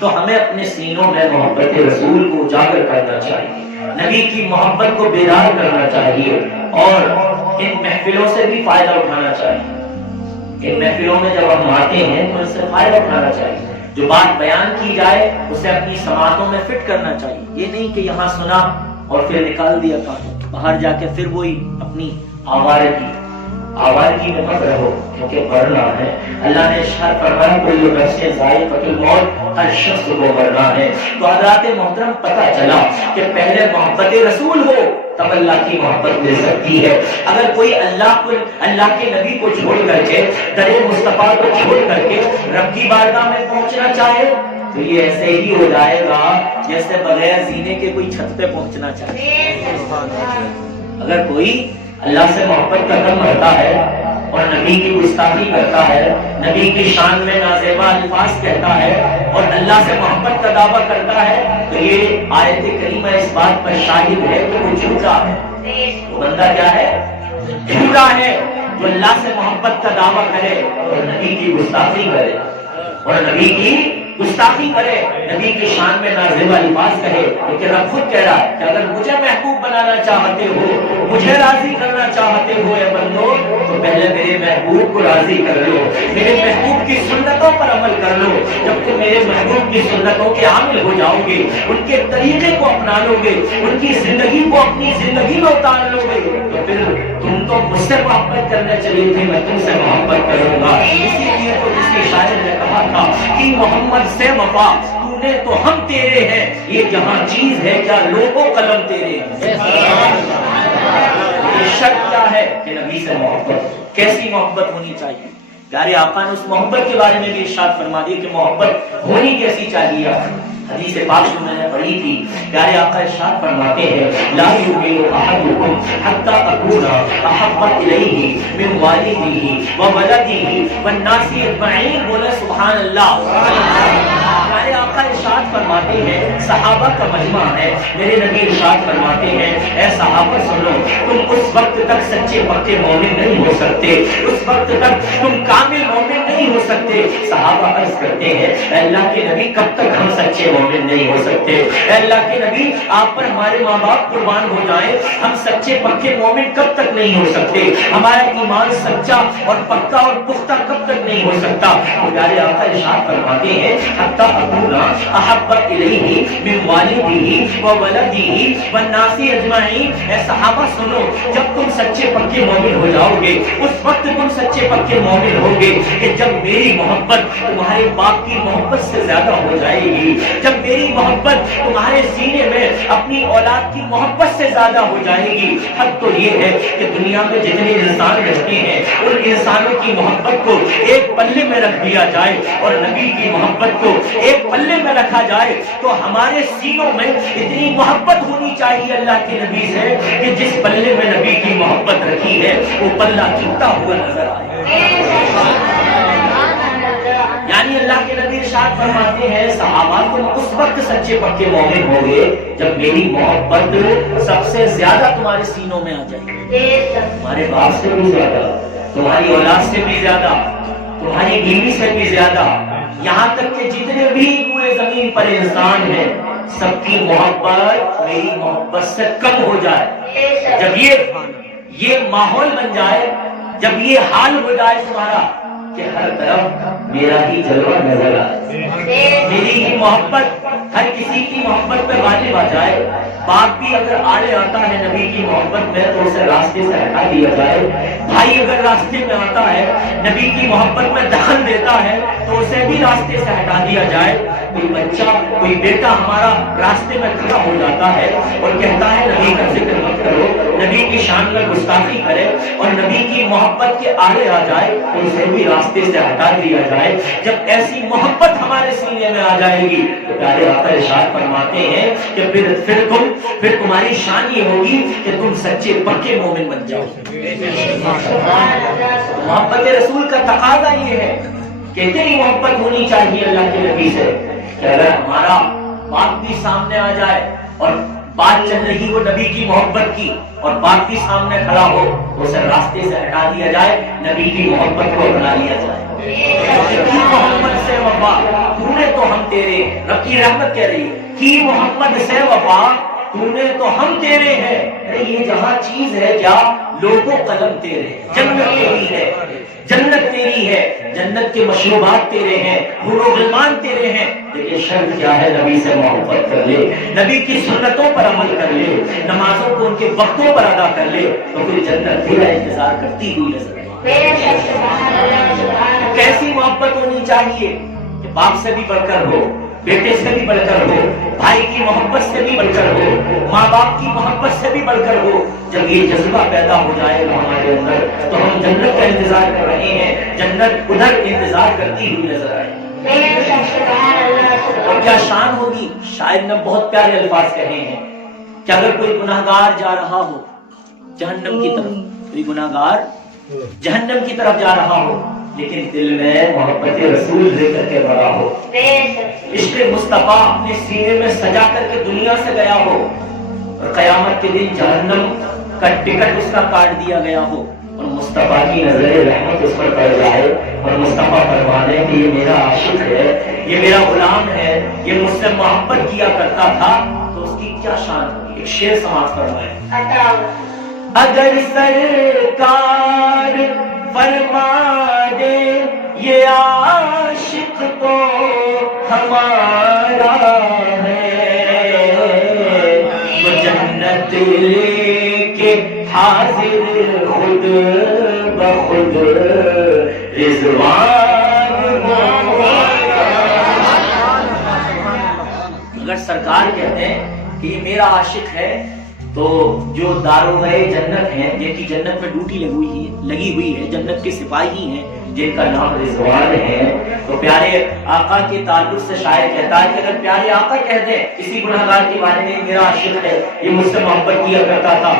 تو ہمیں اپنے سینوں میں محبت رسول کو اجاگر کرنا چاہیے، نبی کی محبت کو بیدار کرنا چاہیے، اور ان محفلوں سے بھی فائدہ اٹھانا چاہیے۔ ان محفلوں میں جب ہم آتے ہیں تو اس سے فائدہ اٹھانا چاہیے، جو بات بیان کی جائے اسے اپنی سماعتوں میں فٹ کرنا چاہیے۔ یہ نہیں کہ یہاں سنا اور پھر نکال دیا کام، باہر جا کے پھر وہی اپنی آوارگی میں مت رہو، کیونکہ مرنا ہے۔ اللہ نے ارشاد فرمایا کل نفس ذائقۃ الموت، ہر شخص کو مرنا ہے۔ تو حضرات محترم پتہ چلا کہ پہلے محبت رسول ہو تب اللہ کی محبت مل سکتی ہے۔ اگر کوئی اللہ کے نبی کو چھوڑ کر کے، در مصطفیٰ کو چھوڑ کر کے رب کی بارگاہ میں پہنچنا چاہے تو یہ ایسے ہی ہو جائے گا جیسے بغیر زینے کے کوئی چھت پہ پہنچنا چاہے۔ اگر کوئی اللہ سے محبت کا کم کرتا ہے اور نبی کی گستاخی کرتا ہے، نبی کی شان میں نازیبا الفاظ کہتا ہے اور اللہ سے محبت کا دعویٰ کرتا ہے، تو یہ آیت کریمہ اس بات پر شاہد ہے کہ وہ جھوٹا ہے۔ وہ بندہ کیا ہے؟ جھوٹا ہے، جو اللہ سے محبت کا دعویٰ کرے اور نبی کی گستاخی کرے، اور نبی کی گستاخی کرے، نبی کی شان میں نازیبا الفاظ کہے۔ لیکن رب خود کہہ رہا ہے کہ اگر مجھے محبوب بنانا چاہتے ہو، مجھے راضی کرنا چاہتے ہو اے بندو، تو پہلے میرے محبوب کو راضی کر لو، میرے محبوب کی سنتوں پر عمل کر لو۔ جب تم میرے محبوب کی سنتوں کے عامل ہو جاؤ گے، ان کے طریقے کو اپنا لو گے، ان کی زندگی کو اپنی زندگی میں اتار لو گے، تو پھر تم تو مجھ سے محبت کرنے چلے تھے، میں تم سے محبت کروں گا۔ اسی لیے تو کسی شاعر نے کہا تھا کہ محمد سے وفا تو نے تو ہم تیرے ہیں، یہ جہاں چیز ہے کیا لوگوں قلم تیرے ہیں۔ یہ شرط کیا ہے کہ نبی سے محبت، کیسی محبت ہونی چاہیے؟ پیارے آقا نے اس محبت کے بارے میں بھی ارشاد فرما دیا کہ محبت ہونی کیسی چاہیے۔ حدیث پاک جو میں نے پڑھی تھی، پیارے آقا ارشاد فرماتے ہیں لا یؤمن احدکم حتی اکون احب الیہ من والدہ وولدہ والناس اجمعین۔ بولے سبحان اللہ۔ پیارے آقا ارشاد فرماتے ہیں، صحابہ کا مجمع ہے، میرے نبی ارشاد فرماتے ہیں اے صحابہ سنو، تم اس وقت تک سچے پکے مومن نہیں ہو سکتے، اس وقت تک تم کامل مومن نہیں ہو سکتے۔ صحابہ عرض کرتے ہیں اے اللہ کے نبی کب تک ہم سچے مومن نہیں ہو سکتے؟ اے اللہ کے نبی آپ پر ہمارے ماں باپ قربان ہو جائیں، ہم سچے پکے مومن کب تک نہیں ہو سکتے؟ ہمارا ایمان سچا اور پکا اور پختہ کب تک نہیں ہو سکتا؟ پیارے آقا ارشاد فرماتے ہیں حتی اکون احب الیہ من والدہ وولدہ والناس اجمعین۔ اے صحابہ سنو، جب تم سچے پکے مومن ہو جاؤ گے، اس وقت تم سچے پکے مومن ہوگے کہ جب میری محبت تمہارے باپ کی محبت سے زیادہ ہو جائے گی، جب میری محبت تمہارے سینے میں اپنی اولاد کی محبت سے زیادہ ہو جائے گی۔ حد تو یہ ہے کہ دنیا میں جتنے انسان رہتے ہیں ان انسانوں کی محبت کو ایک پلے میں رکھ دیا جائے اور نبی کی محبت کو ایک پلے میں رکھا جائے، تو ہمارے سینوں میں اتنی محبت ہونی چاہیے اللہ کے نبی سے کہ جس پلے میں نبی کی محبت رکھی ہے وہ پلہ ٹوٹا ہوا نظر آئے۔ یعنی اللہ کے نبی ارشاد فرماتے ہیں صحابہ تم اس وقت سچے پکے مومن ہو گے جب میری محبت سب سے زیادہ تمہارے سینوں میں آ جائے، تمہارے باپ سے بھی زیادہ، تمہاری اولاد سے بھی زیادہ، تمہاری بیوی سے بھی زیادہ، یہاں تک کہ جتنے بھی پورے زمین پر انسان ہیں سب کی محبت میری محبت سے کم ہو جائے۔ جب یہ ماحول بن جائے، جب یہ حال ہو جائے تمہارا کہ ہر طرف میرا ہی جلوہ نظر آئے، میری ہی محبت ہر کسی کی محبت پہ غالب آ جائے، باپ بھی اگر آڑے آتا ہے نبی کی محبت میں تو اسے راستے سے ہٹا دیا جائے، بھائی اگر راستے میں آتا ہے نبی کی محبت میں دخل دیتا ہے تو اسے بھی راستے سے ہٹا دیا جائے۔ کوئی بچہ کوئی بیٹا ہمارا راستے میں کھڑا ہو جاتا ہے اور کہتا ہے نبی کا ذکر مت کرو، نبی کی شان میں گستاخی کرے اور نبی کی محبت کے آڑے آ جائے تو اسے بھی راستے سے ہٹا دیا جائے۔ جب ایسی محبت ہمارے سینے میں آ جائے گی تو پیارے آقا ارشاد فرماتے ہیں کہ پھر تمہاری شان یہ ہوگی کہ تم سچے پکے مومن بن جاؤ۔ محبت رسول کا تقاضا یہ ہے کہ اتنی محبت ہونی چاہیے اللہ کے نبی سے کہ اگر ہمارا باپ بھی سامنے آ جائے اور بات چل رہی ہو نبی کی محبت کی اور باپ بھی سامنے کھڑا ہو تو اسے راستے سے ہٹا دیا جائے، نبی کی محبت کو اپنا لیا جائے۔ محبت سے وفا نے تو ہم تیرے ہیں. رب کی رحمت کہہ رہی ہے کہ محمد سے وفا تو نے تو ہم تیرے ہیں. ارے یہ جہاں چیز ہے کیا لوگوں قلم تیرے. جنت تیری ہے, جنت تیری ہے, جنت کے مشروبات تیرے ہیں, حور و غلمان تیرے ہیں. لیکن شرط کیا ہے؟ نبی سے محبت کر لے, نبی کی سنتوں پر عمل کر لے, نمازوں کو ان کے وقتوں پر ادا کر لے, تو پھر جنت تیرا انتظار کرتی ہوئی نظر آئے. کیسی محبت ہونی چاہیے کہ باپ سے بھی بڑھ کر ہو, بیٹے سے بھی بڑھ کر ہو, بھائی کی محبت سے بھی بڑھ کر ہو, ماں باپ کی محبت سے بھی بڑھ کر ہو. جب یہ جذبہ پیدا ہو جائے گا ہمارے اندر تو ہم جنت کا انتظار کر رہے ہیں, جنت ادھر انتظار کرتی ہوئی نظر آئے. اور کیا شان ہوگی. شاعر نے بہت پیارے الفاظ کہے ہیں کہ اگر کوئی گناہگار جا رہا ہو جہنم کی طرف, کوئی گناہگار جہنم کی طرف جا رہا ہو, لیکن دل میں محبت رسول لے کر کے بڑا ہو, عشق مصطفیٰ اپنے سینے میں سجا کر کے دنیا سے گیا ہو, اور قیامت کے دن جہنم کا ٹکٹ اس کا کاٹ دیا گیا ہو, اور مصطفیٰ کی نظر رحمت اس پر پڑ جائے, اور مصطفیٰ فرمانے کہ یہ میرا عاشق ہے, یہ میرا غلام ہے, یہ مجھ سے محبت کیا کرتا تھا, تو اس کی کیا شان ہوگی. ایک شعر سماعت فرمائے. اگر سرکار فرما دے یہ عاشق تو ہمارا ہے, وہ جنت لے کے حاضر خود بخود رضوان. اگر سرکار کہتے ہیں کہ یہ میرا عاشق ہے, تو جو داروغے جنت ہیں, جن کی جنت میں ڈیوٹی لگی ہوئی ہے, جنت کے سپاہی ہیں جن کا نام رضوان ہے, تو پیارے آقا کے تعلق سے شاعر کہتا ہے کہ اگر پیارے آقا کہہ دیں کسی گناہگار کے بارے میں میرا عاشق ہے, یہ مجھ سے محبت کیا کرتا تھا,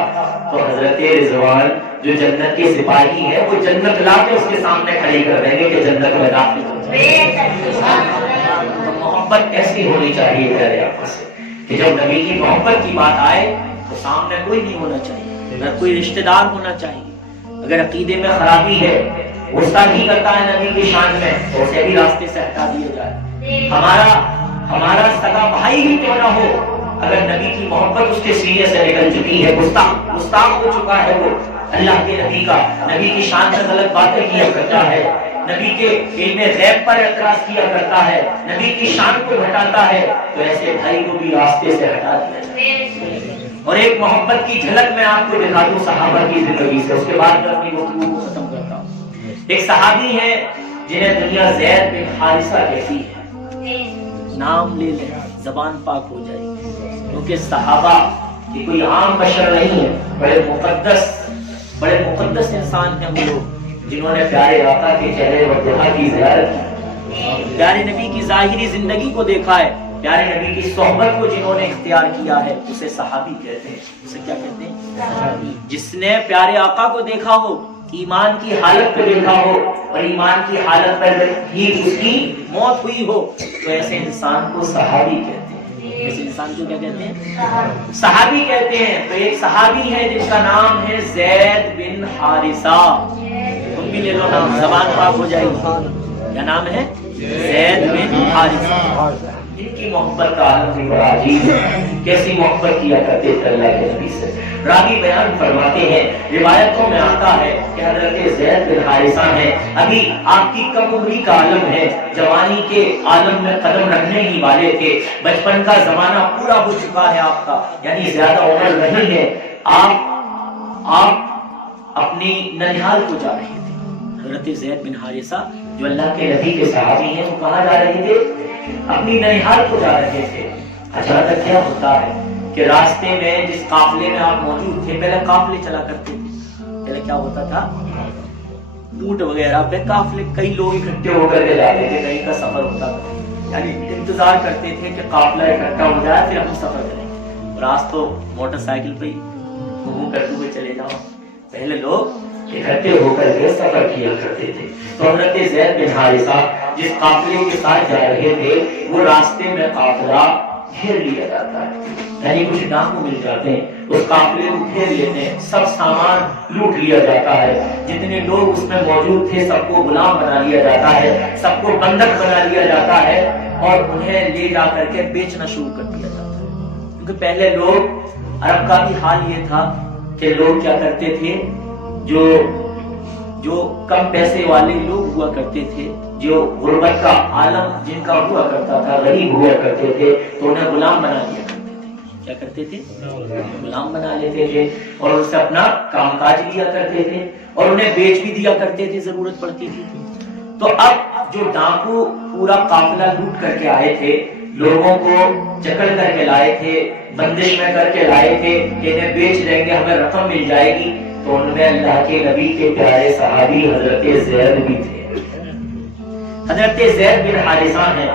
تو حضرت رضوان جو جنت کے سپاہی ہے وہ جنت لا کے اس کے سامنے کھڑی کر دیں گے کہ جنت میں داخل ہو جائے. تو محبت ایسی ہونی چاہیے پیارے آقا سے کہ جب نبی کی محبت کی بات آئے تو سامنے کوئی نہیں ہونا چاہیے, نہ کوئی رشتہ دار ہونا چاہیے. اگر عقیدے میں خرابی ہے, گستاخی کرتا ہے نبی کی شان میں, تو اسے بھی راستے سے ہٹا دیا جائے. ہمارا سگا بھائی ہی کیوں نہ ہو, اگر نبی کی محبت اس کے سینے سے نکل چکی ہے, گستاخ ہو چکا ہے, وہ اللہ کے نبی کا, نبی کی شان سے غلط باتیں کیا کرتا ہے, نبی کے علم غیب پر اعتراض کیا کرتا ہے, نبی کی شان کو گھٹاتا ہے, تو ایسے بھائی کو بھی راستے سے ہٹا دیا جائے. اور ایک محبت کی جھلک میں آپ کو دکھا دوں صحابہ کی زندگی سے, اس کے بعد میں اپنی گفتگو کو ختم کرتا ہوں. ایک صحابی ہے جنہیں دنیا زید بن حارثہ کہتی ہے, نام لے لیں زبان پاک ہو جائے گی, کیونکہ صحابہ یہ کوئی عام بشر نہیں ہے, بڑے مقدس انسان ہیں وہ لوگ جنہوں نے پیارے آقا کے چہرے وجہ کی زیارت کی, پیارے نبی کی ظاہری زندگی کو دیکھا ہے, پیارے نبی کی صحبت کو جنہوں نے اختیار کیا ہے, اسے صحابی کہتے ہیں. اسے کیا کہتے ہیں؟ جس نے پیارے آقا کو دیکھا ہو, ایمان کی حالت پہ دیکھا ہو, اور ایمان کی حالت پر ہی اس کی موت ہوئی ہو, تو ایسے انسان کو صحابی کہتے ہیں. ایسے انسان کو کیا کہتے ہیں؟ صحابی کہتے ہیں. تو ایک صحابی ہے جن کا نام ہے زید بن حارثہ. تم بھی لے لو نام, زبان پاک ہو جائے گی. کیا نام ہے؟ زید بن حارثہ. ان کی محبت کا عالم بھی بڑا عجیب ہے, کیسی محبت کیا کرتے تھے اللہ کے نبی سے. راوی بیان فرماتے ہیں, روایتوں میں آتا ہے کہ حضرت زید بن حارثہ ہیں, ابھی آپ کی کم عمری کا عالم ہے, جوانی کے عالم میں قدم رکھنے ہی والے تھے, بچپن کا زمانہ پورا ہو چکا ہے آپ کا, یعنی زیادہ عمر نہیں ہے. آپ اپنی ننیحال کو جا رہے تھے. حضرت زید بن حارثہ جو اللہ کے نبی کے صحابی ہیں, وہ کہاں جا رہے تھے؟ اپنی ننیحال کو جا رہے تھے. اچانک کیا ہوتا ہے کہ راستے میں جس قافلے میں آپ موجود تھے, پہلے قافلے چلا کرتے تھے, پہلے کیا ہوتا تھا, اونٹ وغیرہ پہ قافلے کئی لوگ اکٹھے ہو کر کے جاتے تھے, کہیں کا سفر ہوتا تھا, یعنی انتظار کرتے تھے کہ قافلہ اکٹھا ہو جائے پھر ہم سفر کریں. اور آج تو موٹر سائیکل پہ گھوم کرتے ہوئے چلے جاؤ, پہلے لوگ اکٹھے ہو کر کے سفر کیا کرتے تھے. تو حضرت زید بن حارثہ جس قافلے کے ساتھ جا رہے تھے, وہ راستے میں قافلہ گھیر لیا جاتا ہے, یعنی کچھ ڈاکو مل جاتے ہیں, اس قافلے کو گھیر لیتے ہیں, سب سامان لوٹ لیا جاتا ہے, جتنے لوگ اس میں موجود تھے سب کو غلام بنا لیا جاتا ہے, سب کو بندک بنا لیا جاتا ہے. اور انہیں لے جا کر کے بیچنا شروع کر دیا جاتا ہے. کیونکہ پہلے لوگ عرب کا بھی حال یہ تھا کہ لوگ کیا کرتے تھے، جو کم پیسے والے لوگ ہوا کرتے تھے، جو غربت کا عالم جن کا ہوا کرتا تھا، غریب ہوا کرتے تھے، تو انہیں غلام بنا لیا کرتے تھے. کیا کرتے تھے؟ غلام بنا لیتے تھے اور ان سے اپنا کام کاج لیا کرتے تھے اور انہیں بیچ بھی دیا کرتے تھے ضرورت پڑتی تھی. تو اب جو ڈاکو پورا قافلہ لوٹ کر کے آئے تھے، لوگوں کو چکر کر کے لائے تھے، بندش میں کر کے لائے تھے کہ انہیں بیچ دیں گے ہمیں رقم مل جائے گی، تو ان میں اللہ کے نبی کے پیارے صحابی حضرت زید بھی تھے. حضرت زید بن حارثہ ہیں.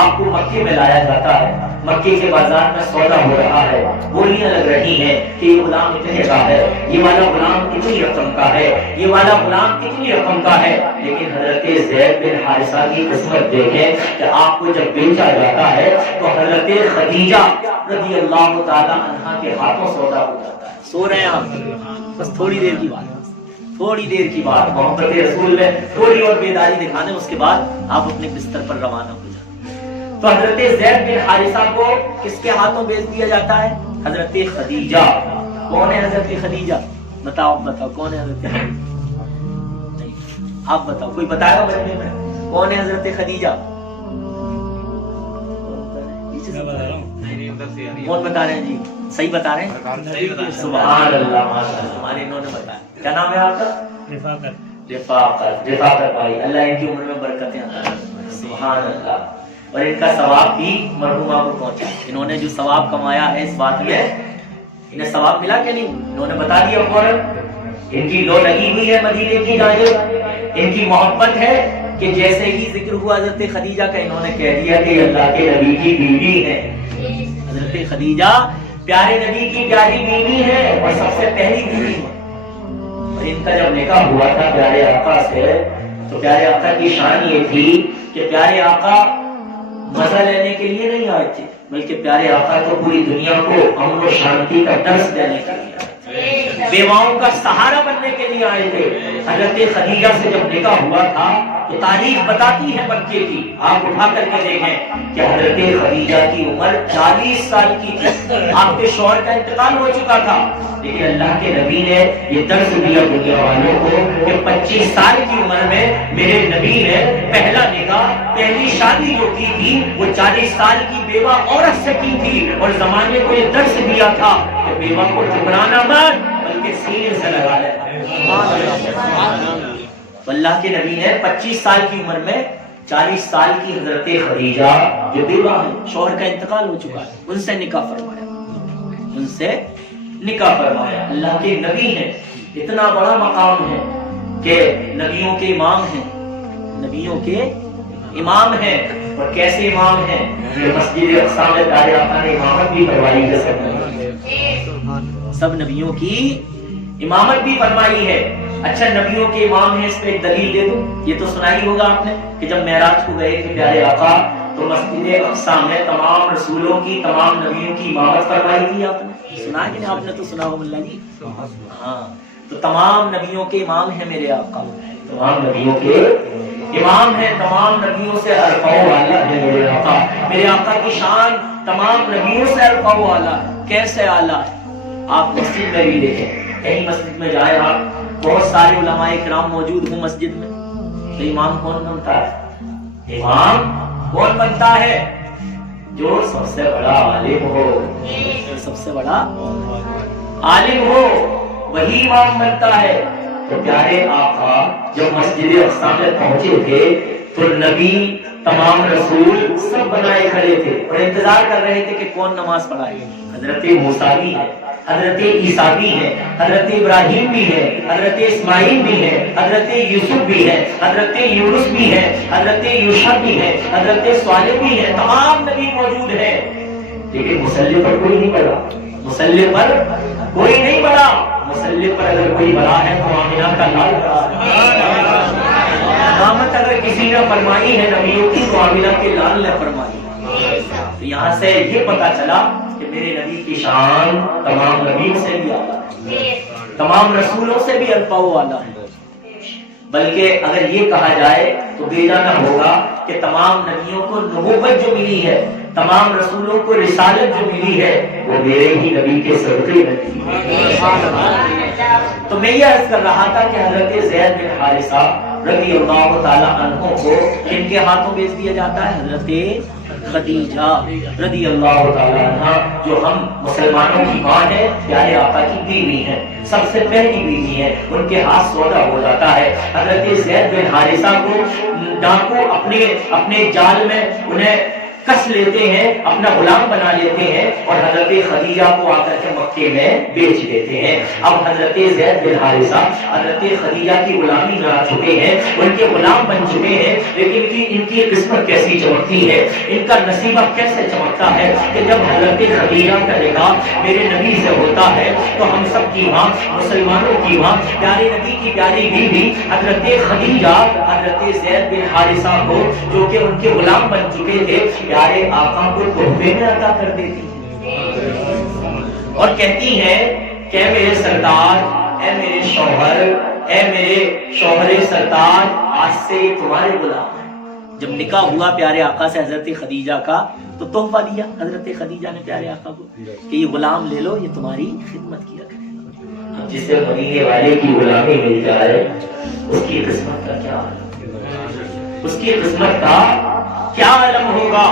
آپ کو مکے میں لایا جاتا ہے، مکے کے بازار میں سودا ہو رہا ہے، بولیاں لگ رہی ہیں کہ یہ غلام اتنے کا ہے، یہ والا غلام اتنی رقم کا ہے، یہ والا غلام اتنی رقم کا ہے. لیکن حضرت زید بن حارثہ کی قسمت دیکھیں کہ آپ کو جب بیچا جاتا ہے تو حضرت خدیجہ رضی اللہ تعالی عنہا کے ہاتھوں سودا ہو جاتا ہے. سو رہے ہیں آپ؟ بس تھوڑی دیر کی بات، تھوڑی دیر کی بات، محبت رسول میں تھوڑی اور بیداری دکھانے، اس کے بعد آپ اپنے بستر پر روانہ ہو جائیں. تو حضرت زید بن حارثہ کو کس کے ہاتھوں بیچ دیا جاتا ہے؟ حضرت خدیجہ. کون ہے حضرت خدیجہ؟ بتاؤ کون ہے حضرت خدیجہ؟ آپ بتاؤ، کوئی بتائے گا بچنے میں کون ہے حضرت خدیجہ؟ کون بتا رہے ہیں جی؟ صحیح بتا رہے ہیں؟ سبحان اللہ، ماشاء اللہ، ہمارے انہوں نے بتایا. کیا نام ہے آپ کا؟ رفاقت بھائی. اللہ ان کی عمر میں برکتیں عطا کرے. سبحان اللہ. اور ان کا ثواب بھی مرحومہ کو پہنچا. انہوں نے جو ثواب کمایا ہے اس بات میں، انہیں ثواب ملا کہ نہیں؟ انہوں نے بتا دیا فوراً. ان کی لو لگی ہوئی ہے مدینے کی جانب، ان کی محبت ہے کہ جیسے ہی ذکر ہوا حضرت خدیجہ کا، انہوں نے کہہ دیا کہ اللہ کے نبی کی بیوی ہے. حضرت خدیجہ پیارے نبی کی پیاری بیوی ہے اور سب سے پہلی بیوی ہے. اور ان کا جب نکاح ہوا تھا پیارے آقا سے، تو پیارے آقا کی شان یہ تھی کہ پیارے آقا مزہ لینے کے لیے نہیں آئے تھے، بلکہ پیارے آقا تو پوری دنیا کو امن و شانتی کا درس دینے کے لیے آئے تھے، بیواؤں کا سہارا بننے کے لیے آئے تھے. حضرت خدیجہ سے جب نکاح ہوا تھا تو تاریخ بتاتی ہے مکے کی، آپ اٹھا کر کے دیکھیں کہ حضرت خدیجہ کی عمر 40 سال کی تھی. آپ کے شوہر کا انتقال ہو چکا تھا، لیکن اللہ کے نبی نے یہ درس دیا دنیا والوں کو کہ 25 سال کی عمر میں میرے نبی نے پہلا نکاح، پہلی شادی جو کی تھی وہ 40 سال کی بیوہ عورت سے کی تھی. اور زمانے کو یہ درس دیا تھا کہ بیوہ کو ٹکرانا مت بلکہ سینے سے لگا لے. اللہ کے نبی نے 25 سال کی عمر میں 40 سال کی حضرت خدیجہ جو بیوہ ہیں، شوہر کا انتقال ہو چکا ہے، ان سے نکاح فرمایا، ان سے نکاح فرمایا. اللہ کے نبی ہیں، اتنا بڑا مقام ہے کہ نبیوں کے امام ہیں، نبیوں کے امام ہیں. اور کیسے امام ہیں کہ مسجد اقصی میں پیارے آقا نے امامت بھی فرمائی ہے. سب نبیوں کی امامت بھی فرمائی ہے. اچھا، نبیوں کے امام ہیں، اس پہ ایک دلیل دے دوں. یہ تو سنا ہی ہوگا آپ نے کہ جب معراج کو گئے تھے پیارے آقا تو مسجد اقصی میں تمام رسولوں کی، تمام نبیوں کی امامت فرمائی تھی. آپ نے سنا کہ نہیں؟ آپ نے تو سنا ہو ملا جی. ہاں، تو تمام نبیوں کے امام ہیں میرے آقا، تمام نبیوں کے امام ہیں، تمام نبیوں سے ارفع و اعلیٰ ہے میرے آقا. میرے آقا کی شان تمام نبیوں سے ارفع و اعلیٰ. کیسے اعلیٰ ہے؟ آپ مسجد میں بھی دیکھیں، کہیں مسجد میں جائیں آپ، بہت سارے علماء کرام موجود ہوں مسجد میں، تو امام کون بنتا ہے؟ امام کون بنتا ہے؟ جو سب سے بڑا عالم ہو، جو سب سے بڑا عالم ہو وہی امام بنتا ہے. تو پیارے آقا جب مسجد اقصی میں پہنچے تھے تو نبی، تمام رسول سب بنائے کھڑے تھے اور انتظار کر رہے تھے کہ کون نماز پڑھائے. حضرت موسیٰ بھی ہے، حضرت عیسیٰ بھی ہے، حضرت ابراہیم بھی ہے، حضرت اسماعیل بھی ہے، حضرت یوسف بھی ہے، حضرت یونس بھی ہے، حضرت یوشع بھی ہے، حضرت صالح بھی ہے. تمام نبی موجود ہیں، لیکن مصلی پر کوئی نہیں پڑا. مصلی پر کوئی نہیں پڑا. مصلی پر اگر کوئی بڑا ہے تو آمینہ کا لال بڑا. امامت اگر کسی نے فرمائی ہے نبیوں کی تو آمینہ کے لال نے فرمائی. تو یہاں سے یہ پتا چلا کہ میرے نبی کی شان تمام نبیوں سے بھی اعلیٰ ہے، تمام رسولوں سے بھی ارفع و اعلیٰ ہے. بلکہ اگر یہ کہا جائے تو بھیجا نہ ہوگا کہ تمام نبیوں کو نبوت جو ملی ہے، تمام رسولوں کو رسالت جو ملی ہے، وہ میرے ہی نبی کے صدقے میں ملی ہے۔ تو میں یہ عرض کر رہا تھا کہ حضرت زید بن حارثہ رضی اللہ تعالی عنہ کو کن کے ہاتھوں بیچ دیا جاتا ہے؟ حضرت خدیجہ رضی اللہ تعالی عنہ، جو ہم مسلمانوں کی ماں ہے، پیارے آقا کی بیوی ہے، سب سے پہلی بیوی ہے، ان کے ہاتھ سودا ہو جاتا ہے۔ حضرت زید بن حارثہ کو ڈاکو اپنے جال میں انہیں کس لیتے ہیں، اپنا غلام بنا لیتے ہیں اور حضرت خدیجہ کو آ کر کے مکے میں بیچ دیتے ہیں۔ اب حضرت زید بن حارثہ حضرت خدیجہ کی غلامی میں آ چکے ہیں، ان کے غلام بن چکے ہیں، لیکن ان کی قسمت کیسی چمکتی ہے، ان کا نصیبہ کیسے چمکتا ہے کہ جب حضرت خدیجہ کا نکاح میرے نبی سے ہوتا ہے تو ہم سب کی ماں، مسلمانوں کی ماں، پیارے نبی کی پیاری بیوی حضرت خدیجہ حضرت زید بن حارثہ کو، جو کہ ان کے غلام بن چکے تھے، پیارے آقا کو تحفے میں عطا کر دیتی ہیں اور کہتی ہیں کہ اے میرے سردار، اے میرے شوہر، اے میرے شوہر سردار، آج سے یہ تمہارے غلام ہیں۔ جب نکاح ہوا پیارے آقا سے حضرت خدیجہ کا تو تحفہ دیا حضرت خدیجہ نے پیارے آقا کو کہ یہ غلام لے لو، یہ تمہاری خدمت کیا کرے۔ جسے مدینے والے کی غلامی مل جائے اس کی قسمت کا کیا عالم، اس کی قسمت کا کیا عالم ہوگا۔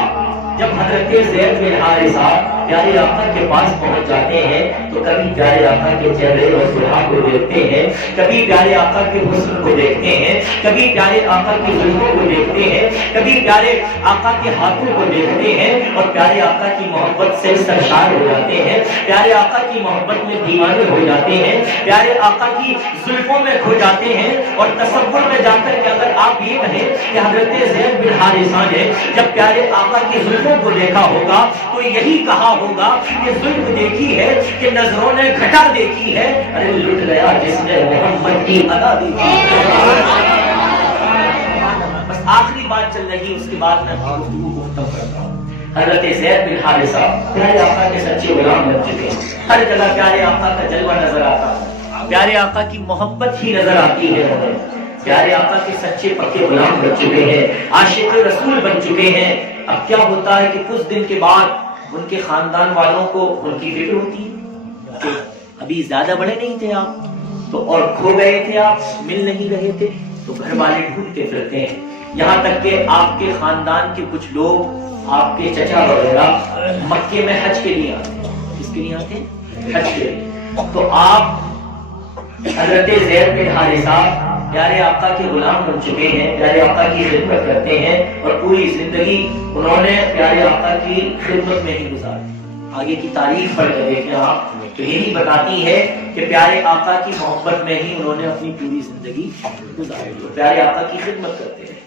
جب حضرت زید بن حارثہ پیارے آقا کے پاس پہنچ جاتے ہیں تو کبھی پیارے آقا کے چہرے اور سلحا کو دیکھتے ہیں، کبھی پیارے آقا کے حسن کو دیکھتے ہیں، کبھی پیارے آقا کی زلفوں کو دیکھتے ہیں، کبھی پیارے آقا کے ہاتھوں کو دیکھتے ہیں اور پیارے آقا کی محبت سے سرشار ہو جاتے ہیں، پیارے آقا کی محبت میں دیوانے ہو جاتے ہیں، پیارے آقا کی زلفوں میں کھو جاتے ہیں اور تصور میں جا کر کے اگر آپ یہ کہیں کہ حضرت زید بن حارثہ نے جب پیارے آقا کی زلفوں کو دیکھا ہوگا تو یہی کہا ہوگا کہ زلف دیکھی ہے کہ نظروں نے گھٹا دیکھی ہے، ارے لٹ گیا جس نے محمد کی ادا دیکھی ہے۔ بس آخری بات چل رہی، اس کے بعد میں گفتگو کو ختم کرتا ہوں۔ حضرت زید بن حارثہ پیارے آقا کے سچے غلام بن چکے ہیں، ہر جگہ پیارے آقا کا جلوہ نظر آتا ہے، پیارے آقا کی محبت ہی نظر آتی ہے، پیارے آقا کے سچے پکے غلام بن چکے ہیں، عاشق رسول بن چکے ہیں۔ اب کیا ہوتا ہے کہ کچھ دن کے بعد ان کے خاندان والوں کو ان کی فکر ہوتی ہے کہ ابھی زیادہ بڑے نہیں تھے آپ تو، اور کھو گئے تھے آپ، مل نہیں رہے تھے، تو گھر والے ڈھونڈتے پھرتے ہیں، یہاں تک کہ آپ کے خاندان کے کچھ لوگ، آپ کے چچا وغیرہ مکے میں حج کے لیے آتے ہیں۔ کس کے لیے آتے ہیں؟ حج کے لیے۔ تو آپ حضرت زید بن حارثہ پیارے آقا کے غلام بن چکے ہیں، پیارے آقا کی خدمت کرتے ہیں اور پوری زندگی انہوں نے پیارے آقا کی خدمت میں ہی گزاری۔ آگے کی تاریخ پڑھ کر دیکھیں آپ تو یہی بتاتی ہے کہ پیارے آقا کی محبت میں ہی انہوں نے اپنی پوری زندگی گزاری، پیارے آقا کی خدمت کرتے ہیں۔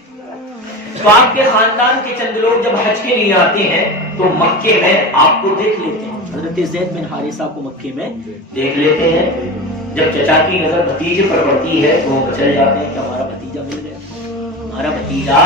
تو آپ کے خاندان کے چند لوگ جب حج کے لیے آتے ہیں تو مکے میں آپ کو دیکھ لیتے ہیں، حضرت زید بن حارثہ کو مکے میں دیکھ لیتے ہیں۔ جب چچا کی نظر بھتیجے پر پڑتی ہے تو وہ چل جاتے ہیں کہ ہمارا بھتیجا مل گیا، ہمارا بھتیجا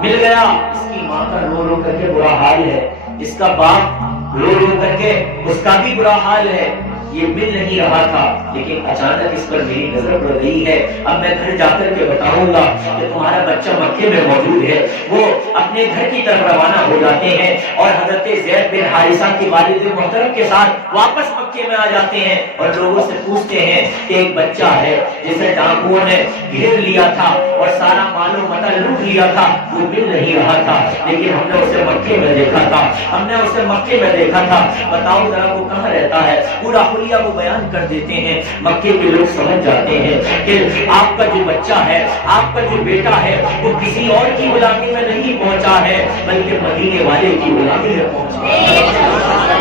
مل گیا۔ اس کی ماں کا رو رو کر کے برا حال ہے، اس کا باپ رو رو کر کے اس کا بھی برا حال ہے، یہ مل نہیں رہا تھا، لیکن اچانک اس پر میری نظر پڑ رہی ہے۔ اب میں گھر جا کر کے بتاؤں گا کہ تمہارا بچہ مکے میں موجود ہے۔ وہ اپنے گھر کی طرف روانہ ہو جاتے ہیں اور حضرت زید بن حارثہ کے والد محترم کے ساتھ واپس مکے میں آ جاتے ہیں اور لوگوں سے پوچھتے ہیں کہ ایک بچہ ہے جسے ڈاکوؤں نے گھیر لیا تھا اور سارا مال و متا لوٹ لیا تھا، وہ مل نہیں رہا تھا، لیکن ہم نے اسے مکے میں دیکھا تھا، ہم نے اسے مکے میں دیکھا تھا، بتاؤ ذرا وہ کہاں رہتا ہے؟ پورا وہ بیان کر دیتے ہیں۔ مکے کے لوگ سمجھ جاتے ہیں کہ آپ کا جو بچہ ہے، آپ کا جو بیٹا ہے، وہ کسی اور کی غلامی میں نہیں پہنچا ہے بلکہ مدینے والے کی غلامی میں پہنچا ہے۔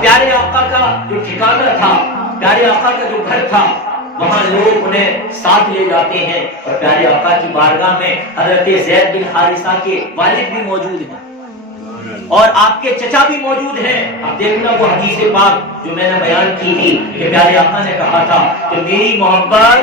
پیارے آقا کا جو ٹھکانہ تھا، پیارے آقا کا جو گھر تھا، وہاں لوگ انہیں ساتھ لے جاتے ہیں اور پیارے آقا کی بارگاہ میں حضرت زید بن حارثہ کے والد بھی موجود ہیں اور آپ کے چچا بھی موجود ہیں۔ اب دیکھنا وہ حدیث پاک جو میں نے بیان کی تھی کہ پیارے آقا نے کہا تھا کہ میری محبت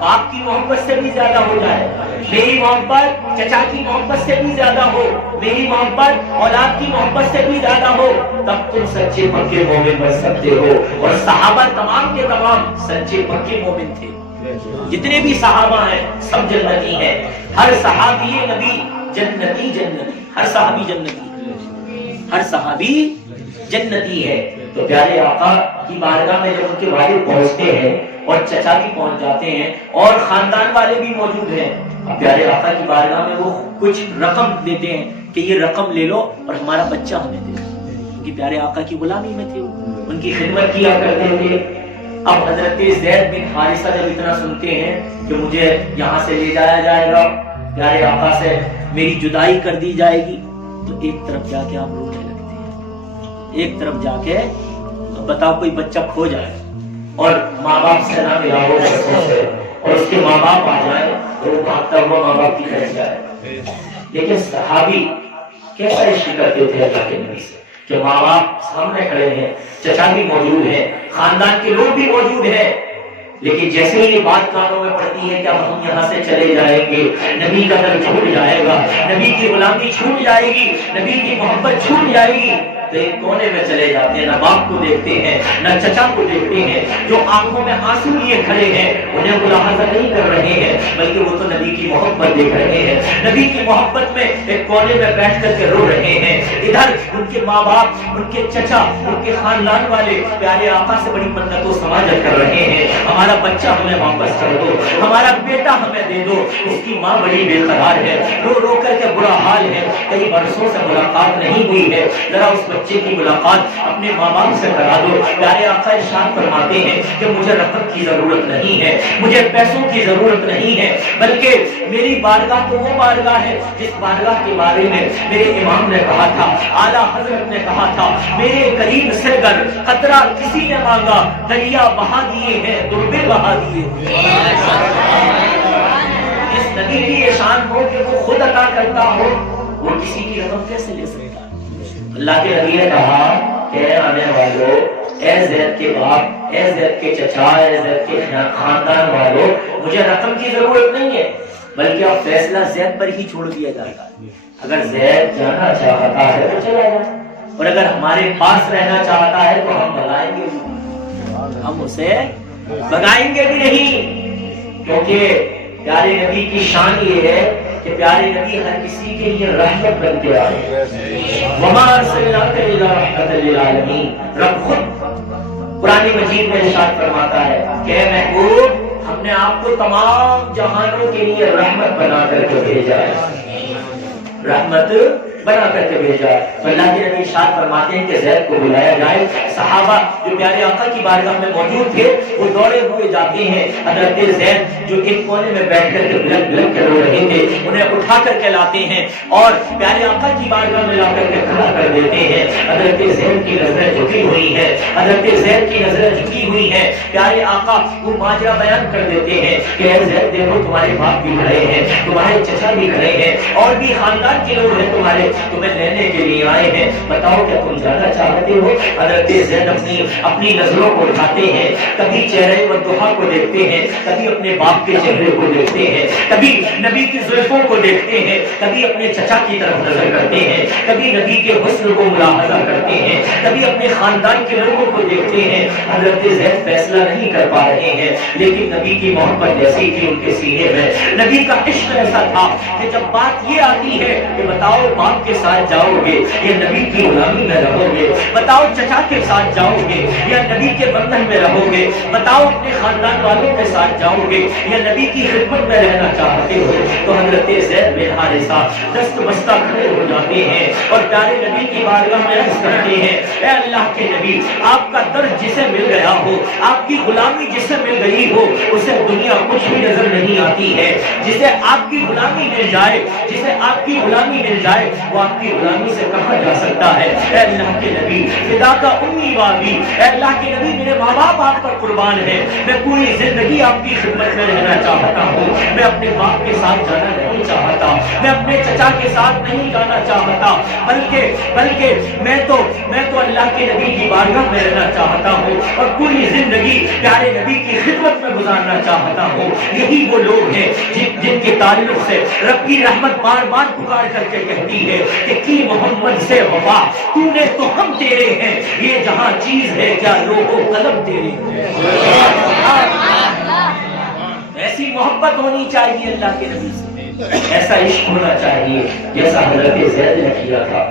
باپ کی محبت سے بھی زیادہ ہو جائے، میری محبت چچا کی محبت سے بھی زیادہ ہو، میری محبت اولاد کی محبت سے بھی زیادہ ہو، تب تم سچے پکے مومن بن سکتے ہو۔ اور صحابہ تمام کے تمام سچے پکے مومن تھے، جتنے بھی صحابہ ہیں سب جنتی ہیں، ہر صحابی نبی جنتی، ہر صحابی جنتی، ہر صحابی جنتی ہے۔ تو پیارے آقا کی بارگاہ میں جب ان کے والد پہنچتے ہیں اور چچا بھی پہنچ جاتے ہیں اور خاندان والے بھی موجود ہیں، اب پیارے آقا کی بارگاہ میں وہ کچھ رقم دیتے ہیں کہ یہ رقم لے لو اور ہمارا بچہ ہمیں دے دو، کیونکہ پیارے آقا کی غلامی میں تھے، ان کی خدمت کیا کرتے تھے۔ اب حضرت زید بن حارثہ جب اتنا سنتے ہیں کہ مجھے یہاں سے لے جایا جائے گا، پیارے آقا سے میری جدائی کر دی جائے گی، تو ایک طرف جا کے آپ رونے لگتے ہیں، ایک طرف جا کے بتاؤ کوئی بچہ کھو جائے اور ماں باپ سے نہ ملا ہو بچوں سے، اور اس کے ماں باپ آ جائے تو وہ بھاگتا ہوا ماں باپ کی طرف جائے۔ لیکن صحابی کیسا عشق کرتے تھے اللہ کے نبی سے کہ ماں باپ سامنے کھڑے ہیں، چچا بھی موجود ہیں، خاندان کے لوگ بھی موجود ہیں، لیکن جیسے ہی یہ بات کانوں میں پڑتی ہے کہ اب ہم یہاں سے چلے جائیں گے، نبی کا در چھوٹ جائے گا، نبی کی غلامی چھوٹ جائے گی، نبی کی محبت چھوٹ جائے گی، تو ایک کونے میں چلے جاتے ہیں، نہ باپ کو دیکھتے ہیں نہ چچا کو دیکھتے ہیں، جو آنکھوں میں آنسو لیے کھڑے ہیں انہیں ملاحظہ نہیں کر رہے ہیں، بلکہ وہ تو نبی کی محبت دیکھ رہے ہیں، نبی کی محبت میں ایک کونے میں بیٹھ کر کے رو رہے ہیں۔ ادھر ان کے ماں باپ، ان کے چچا، ان کے خاندان والے پیارے آقا سے بڑی منت و سماجت کر رہے ہیں، ہمارا بچہ ہمیں واپس کر دو، ہمارا بیٹا ہمیں دے دو۔ اس کی ماں بڑی بے قرار ہے، رو رو کر کے برا حال ہے، کئی برسوں سے ملاقات نہیں ہوئی ہے، ذرا اس بچے کی ملاقات اپنے ماں باپ سے کرا دو۔ پیارے آقا ارشاد فرماتے ہیں کہ مجھے رقم کی ضرورت نہیں ہے، مجھے پیسوں کی ضرورت نہیں ہے، بلکہ میری بارگاہ تو وہ بارگاہ ہے جس بارگاہ کے بارے میں میرے امام نے کہا تھا، اعلیٰ حضرت نے کہا تھا، میرے قریب سے گر قطرہ کسی نے مانگا دریا بہا دیے ہیں، دربے بہا دیے ہیں۔ اس نبی کی یہ شان ہو کہ وہ خود عطا کرتا ہو، وہ کسی کی رقم کیسے لے سکتا؟ اللہ کے نبی نے کہا کہ اے آنے والو، اے زید کے باپ، اے زید کے چچا، اے زید کے خاندان والو، مجھے رقم کی ضرورت نہیں ہے، بلکہ اب فیصلہ زید پر ہی چھوڑ دیا جائے گا۔ اگر زید جانا چاہتا ہے تو چلا جائے، اور اگر ہمارے پاس رہنا چاہتا ہے تو ہم بلائیں گے، ہم اسے بگائیں گے بھی نہیں، کیونکہ پیارے نبی کی شان یہ ہے کہ پیارے نبی ہر کسی کے لیے رحمت بن کے آئے۔ وما ارسلناک الا رحمۃ للعالمین، رب خود قرآن مجید میں ارشاد فرماتا ہے کہ اے محبوب، ہم نے آپ کو تمام جہانوں کے لیے رحمت بنا کر کے بھیجا ہے، رحمت بنا کر کے بھیجا ہے۔ تو اللہ کے نبی ارشاد فرماتے ہیں کہ زید کو بلایا جائے۔ صحابہ جو پیارے آقا کی بارگاہ میں موجود تھے وہ دوڑے ہوئے جاتے ہیں، حضرت زید جو ایک کونے میں بیٹھ کر کے بلند بلند کے رو رہے تھے انہیں اٹھا کر کے لاتے ہیں اور پیارے آقا کی بارگاہ میں لا کر کے کھڑا کر دیتے ہیں۔ حضرت زید کی نظریں جھکی ہوئی ہیں، حضرت زید کی نظریں جھکی ہوئی ہیں۔ پیارے آقا وہ ماجرا بیان کر دیتے ہیں کہ اے زید دیکھو تمہارے باپ بھی کھڑے ہیں، تمہارے چچا بھی کھڑے ہیں، اور بھی خاندان کے لوگ ہیں تمہارے، تمہیں لینے کے لیے آئے ہیں، بتاؤ کیا تم جانا چاہتے ہو؟ حضرت زید اپنی نظروں کو اٹھاتے ہیں، کبھی چہرے والضحیٰ کو دیکھتے ہیں، کبھی اپنے باپ کے چہرے کو دیکھتے ہیں، کبھی نبی کی زلفوں کو دیکھتے ہیں، کبھی اپنے چچا کی طرف نظر کرتے ہیں، کبھی نبی کے حسن کو ملاحظہ کرتے ہیں، کبھی اپنے خاندان کے لوگوں کو دیکھتے ہیں۔ حضرت زید فیصلہ نہیں کر پا رہے ہیں، لیکن نبی کی محبت ایسی تھی ان کے سینے میں، نبی کا عشق ایسا تھا کہ جب بات یہ آتی ہے کہ بتاؤ باپ کے ساتھ جاؤ گے یا نبی کی غلامی میں رہو گے، بتاؤ چچا کے ساتھ جاؤ گے یا نبی کے بندھن میں رہو گے، بتاؤ اپنے خاندان والوں کے ساتھ جاؤ گے یا نبی کی خدمت میں رہنا چاہتے ہو، تو حضرت زید بن حارثہ دست بستہ کھڑے ہو جاتے ہیں اور پیارے نبی کی بارگاہ میں عرض کرتے ہیں، اے اللہ کے نبی، آپ کا درد جسے مل گیا ہو، آپ کی غلامی جسے مل گئی ہو، اسے دنیا کچھ بھی نظر نہیں آتی ہے، جسے آپ کی غلامی مل جائے، جسے آپ کی غلامی مل جائے وہ آپ کی غلامی سے کہاں جا سکتا ہے؟ اے اللہ کے نبی، فدا کا امی و ابی، اے اللہ کے نبی میرے ماں باپ آپ پر قربان ہے، میں پوری زندگی آپ کی خدمت میں رہنا چاہتا ہوں، میں اپنے باپ کے ساتھ جانا نہیں چاہتا، میں اپنے چچا کے ساتھ نہیں جانا چاہتا، بلکہ میں تو اللہ کے نبی کی بارگاہ میں رہنا چاہتا ہوں اور پوری زندگی پیارے نبی کی خدمت میں گزارنا چاہتا ہوں۔ یہی وہ لوگ ہیں جن کے تعلق سے رب کی رحمت بار بار پکار کر کے کہتی ہے کہ کی محمد سے وفا، تو نے تو ہم تیرے ہیں، یہ جہاں چیز ہے کیا لوگو قلم تیرے ہیں۔ محبت ہونی چاہیے اللہ کے نبی سے، ایسا عشق ہونا چاہیے جیسا حضرت زید نے کیا تھا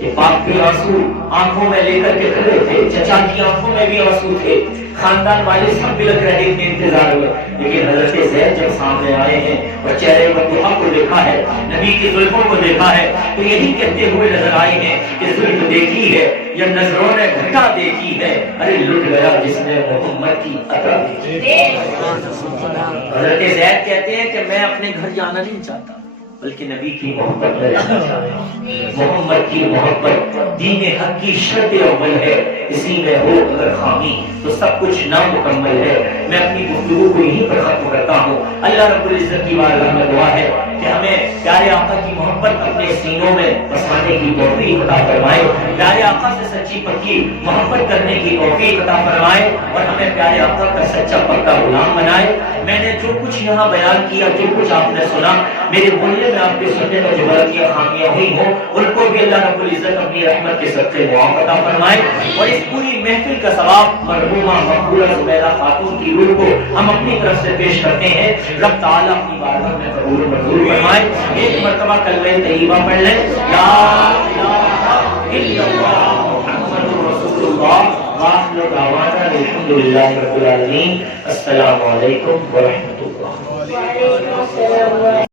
کہ پاک کے آنسو آنکھوں میں لے کر کے کھڑے تھے، چچا کی آنکھوں میں بھی آنسو تھے، خاندان والے سب بلک رہے تھے انتظار میں، لیکن حضرت زید جب سامنے آئے ہیں اور چہرے پر دعا کو دیکھا ہے، نبی کی زلفوں کو دیکھا ہے، تو یہی کہتے ہوئے نظر آئے ہیں کہ زلف دیکھی ہے یا نظروں نے گھٹا دیکھی ہے، ارے لٹ گیا جس نے محمد کی عطا دیکھی۔ حضرت زید کہتے ہیں کہ میں اپنے گھر جانا نہیں چاہتا بلکہ نبی کی محبت میں رہنا چاہتا ہوں۔ محمد کی محبت دین حق کی شرط اول ہے، اسی میں ہو اگر خامی تو سب کچھ نامکمل ہے۔ میں اپنی گفتگو کو یہیں پر ختم کرتا ہوں۔ اللہ رب العزت کی بارگاہ میں دعا ہے کہ ہمیں پیارے آقا کی محبت اپنے سینوں میں بسانے کی توفیق عطا فرمائے، پیارے آقا سے سچی پکی محبت کرنے کی توفیق عطا فرمائے اور ہمیں پیارے آقا کا سچا پکا غلام بنائے۔ میں نے جو کچھ یہاں بیان کیا، جو کچھ آپ نے سنا، میرے بولنے میں آپ کے سننے میں جو غلطیاں خامیاں ہوئی ہوں ان کو بھی اللہ رب العزت اپنی رحمت کے صدقے معاف عطا فرمائے، اور اس پوری محفل کا ثواب مرحومہ مقبولہ زبیدہ خاتون کی روح کو ہم اپنی طرف سے پیش کرتے ہیں۔ رب تعالیٰ اپنی بارگاہ میں قبول و منظور فرمائے۔ ایک مرتبہ کلمہ طیبہ پڑھ لیں، لا الہ الا اللہ محمد رسول اللہ، وآخر دعوانا الحمدللہ رب العالمین۔ السلام علیکم ورحمۃ اللہ۔